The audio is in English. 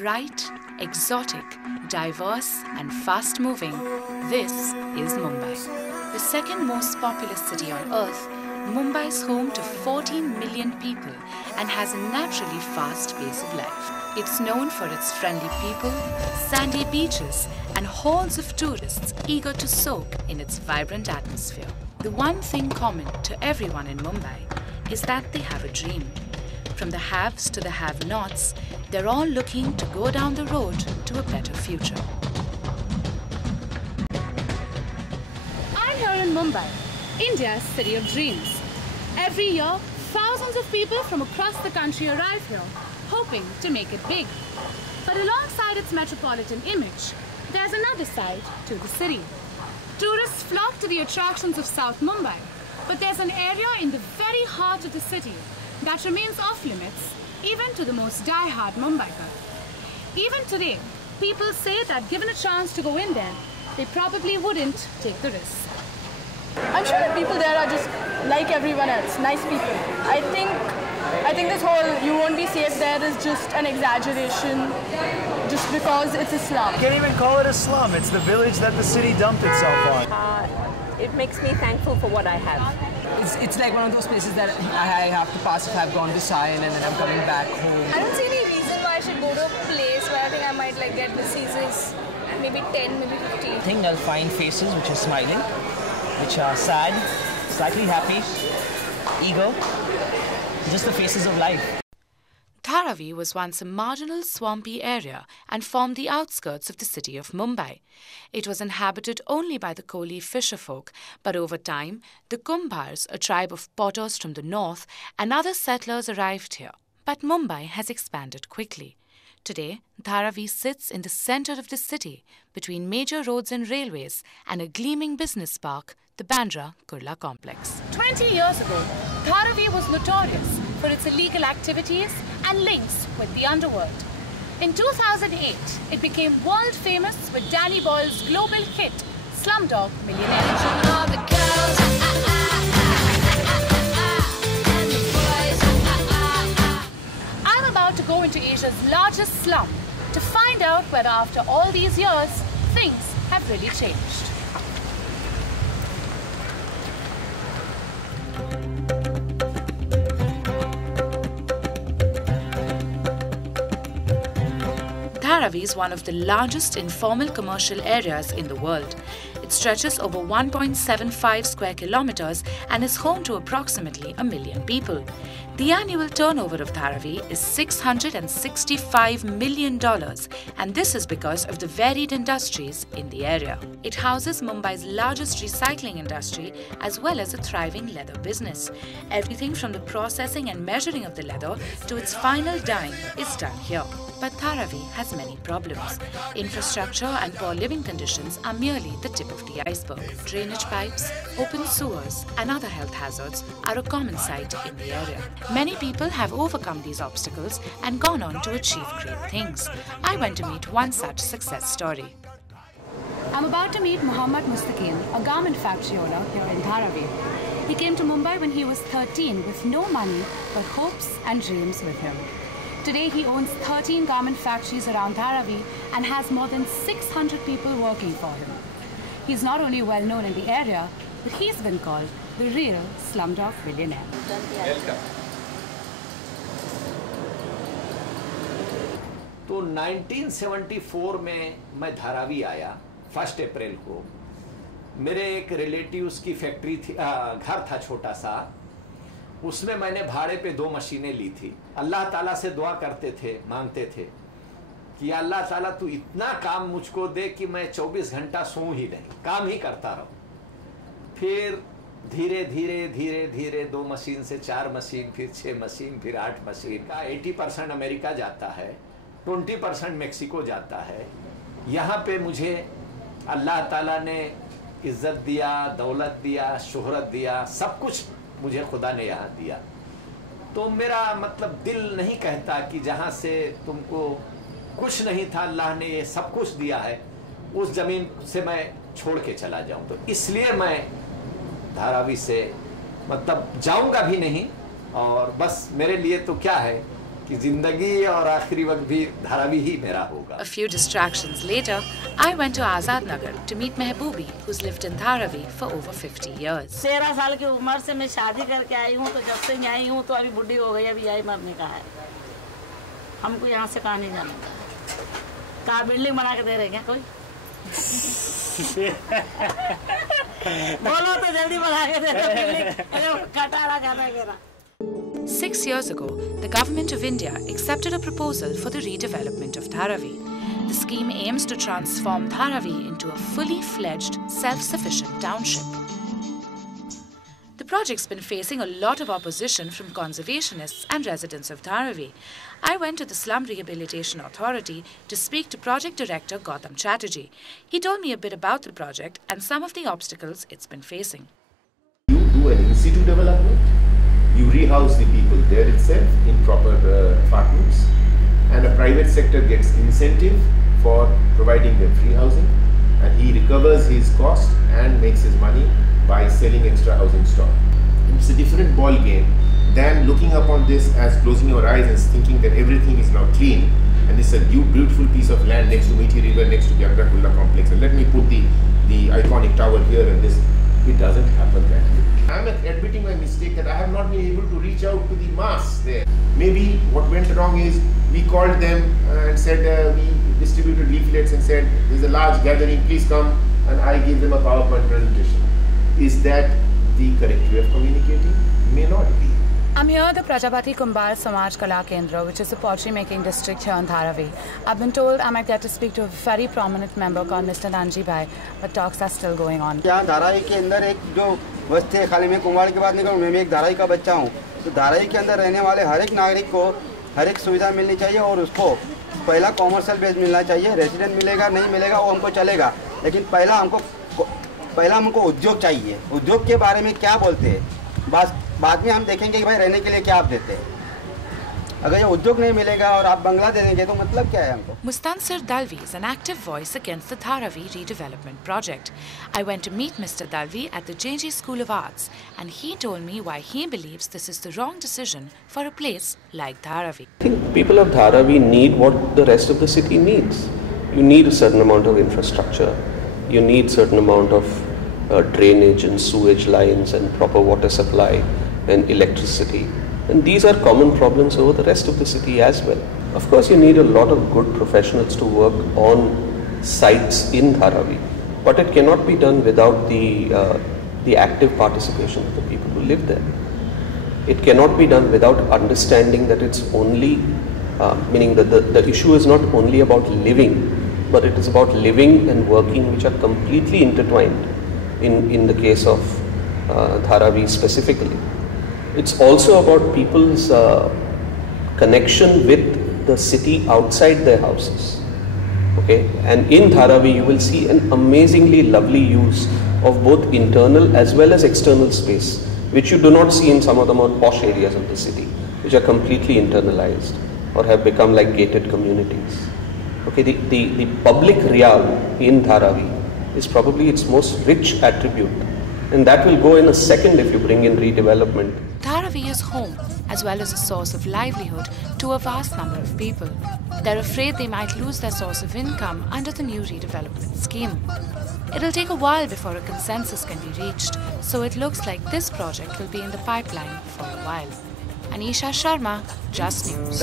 Bright, exotic, diverse and fast-moving, this is Mumbai. The second most populous city on earth, Mumbai is home to 14 million people and has a naturally fast pace of life. It's known for its friendly people, sandy beaches and hordes of tourists eager to soak in its vibrant atmosphere. The one thing common to everyone in Mumbai is that they have a dream. From the haves to the have-nots, they're all looking to go down the road to a better future. I'm here in Mumbai, India's city of dreams. Every year, thousands of people from across the country arrive here, hoping to make it big. But alongside its metropolitan image, there's another side to the city. Tourists flock to the attractions of South Mumbai, but there's an area in the very heart of the city that remains off limits even to the most die-hard Mumbaikar. Even today, people say that given a chance to go in there, they probably wouldn't take the risk. I'm sure the people there are just like everyone else, nice people. I think this whole "you won't be safe there" is just an exaggeration, just because it's a slum. You can't even call it a slum. It's the village that the city dumped itself on. It makes me thankful for what I have. It's like one of those places that I have to pass if I've gone to Sion and then I'm coming back home. I don't see any reason why I should go to a place where I think I might like get diseases, maybe 10, maybe 15. I think I'll find faces which are smiling, which are sad, slightly happy, eager, just the faces of life. Dharavi was once a marginal swampy area and formed the outskirts of the city of Mumbai. It was inhabited only by the Koli fisherfolk, but over time, the Kumbhars, a tribe of potters from the north, and other settlers arrived here. But Mumbai has expanded quickly. Today, Dharavi sits in the centre of the city, between major roads and railways, and a gleaming business park, the Bandra Kurla complex. 20 years ago, Dharavi was notorious for its illegal activities and links with the underworld. In 2008, it became world famous with Danny Boyle's global hit, Slumdog Millionaire. I'm about to go into Asia's largest slum to find out whether after all these years, things have really changed. Dharavi is one of the largest informal commercial areas in the world. It stretches over 1.75 square kilometers and is home to approximately 1 million people. The annual turnover of Dharavi is $665 million, and this is because of the varied industries in the area. It houses Mumbai's largest recycling industry as well as a thriving leather business. Everything from the processing and measuring of the leather to its final dyeing is done here. But Dharavi has many problems. Infrastructure and poor living conditions are merely the tip of the iceberg. Drainage pipes, open sewers and other health hazards are a common sight in the area. Many people have overcome these obstacles and gone on to achieve great things. I went to meet one such success story. I'm about to meet Mohammad Mustaqim, a garment factory owner here in Dharavi. He came to Mumbai when he was 13 with no money but hopes and dreams with him. Today he owns 13 garment factories around Dharavi and has more than 600 people working for him. He's not only well known in the area, but he's been called the real Slumdog Millionaire. Welcome. तो 1974 में मैं धारावी आया 1 अप्रैल को. मेरे एक relatives की factory थी, घर था छोटा सा. उसमें मैंने भाड़े पे 2 मशीनें ली थी. अल्लाह ताला से दुआ करते थे, मांगते थे कि अल्लाह ताला तू इतना काम मुझको दे कि मैं 24 घंटा सोऊं ही नहीं, काम ही करता रहूं. फिर धीरे धीरे धीरे धीरे 2 मशीन से 4 मशीन, फिर 6 मशीन, फिर 8 मशीन का 80% अमेरिका जाता है, 20% मेक्सिको जाता है. यहाँ पे मुझे अल्लाह ताला ने इज्जत दिया, दौलत दिया, शोहरत दिया, सब कुछ मुझे खुदा ने यहाँ दिया. तो मेरा मतलब दिल नहीं कहता कि जहाँ से तुमको कुछ नहीं था अल्लाह ने ये सब कुछ दिया है, उस ज़मीन से मैं छोड़ के चला जाऊँ. तो इसलिए मैं धारावी से मतलब जाऊँगा भी नहीं. और बस मेरे लिए तो क्या है कि जिंदगी और आखिरी वक्त भी धारावी ही मेरा होगा. A few distractions later, I went to Azad Nagar to meet Mehboobi, who's lived in Dharavi for over 50 years. 13 साल की उम्र से मैं शादी करके आई हूँ, तो जब से मैं आई हूँ तो अभी बुढ़ी हो गई, अभी यही मरने का है. हमको यहाँ से कहाँ नहीं जाने का. कहाँ बिल्डिंग बना के दे रहे क्या कोई? बोलो तो जल्दी बना के दे रहे बिल्डिंग. कटारा जाना मेरा. 6 years ago, the Government of India accepted a proposal for the redevelopment of Dharavi. The scheme aims to transform Dharavi into a fully fledged, self-sufficient township. The project's been facing a lot of opposition from conservationists and residents of Dharavi. I went to the Slum Rehabilitation Authority to speak to Project Director Gautam Chatterjee. He told me a bit about the project and some of the obstacles it's been facing. You do an in-situ development. You rehouse the people there itself in proper apartments, and a private sector gets incentive for providing them free housing, and he recovers his cost and makes his money by selling extra housing stock. It's a different ball game than looking upon this as closing your eyes and thinking that everything is now clean and it's a beautiful piece of land next to Methi River, next to the Agrakulla complex, and let me put the iconic tower here and this. It doesn't happen that way. I am admitting my mistake that I have not been able to reach out to the mass there. Maybe what went wrong is we called them and said, we distributed leaflets and said, there's a large gathering, please come, and I gave them a PowerPoint presentation. Is that the correct way of communicating? May not be. I'm here at the Prajapati Kumbhar Samaj Kala Kendra, which is a pottery making district here in Dharavi. I've been told I might get to speak to a very prominent member called Mr. Ranjit Bhai, but talks are still going on. यहाँ धारावी के अंदर एक जो बस्ती है, खाली मैं कुंभार की बात नहीं करूँ, मैं भी एक धारावी का बच्चा हूँ. तो धारावी के अंदर रहने वाले हर एक नागरिक को हर एक सुविधा मिलनी चाहिए और उसको पहला कॉमर्शियल बेस मिलना चाहिए. रेजिडेंट मिलेगा नहीं मिलेगा वो हमको चलेगा, लेकिन पहला हमको उद्योग चाहिए. उद्योग के बारे में क्या बोलते हैं, बस बाद में हम देखेंगे कि भाई रहने के लिए क्या आप देते हैं. अगर ये उद्योग नहीं मिलेगा और आप बंगला दे देंगे तो मतलब क्या है हमको. Mustansir Dalvi is an active voice against the Dharavi redevelopment project. I went to meet Mr. Dalvi at the JJ School of Arts, and he told me why he believes this is the wrong decision for a place like Dharavi. I think people of Dharavi need what the rest of the city needs. You need a certain amount of infrastructure. You need certain amount of drainage and sewage lines and proper water supply and electricity. And these are common problems over the rest of the city as well. Of course, you need a lot of good professionals to work on sites in Dharavi, but it cannot be done without the active participation of the people who live there. It cannot be done without understanding that it's only, meaning that the issue is not only about living, but it is about living and working, which are completely intertwined in the case of Dharavi specifically. It's also about people's connection with the city outside their houses. Okay, and in Dharavi you will see an amazingly lovely use of both internal as well as external space, which you do not see in some of the more posh areas of the city, which are completely internalized or have become like gated communities. Okay, the public real in Dharavi is probably its most rich attribute, and that will go in a second if you bring in redevelopment. Dharavi is home as well as a source of livelihood to a vast number of people. They're afraid they might lose their source of income under the new redevelopment scheme. It'll take a while before a consensus can be reached, so it looks like this project will be in the pipeline for a while. Anisha Sharma, Just News.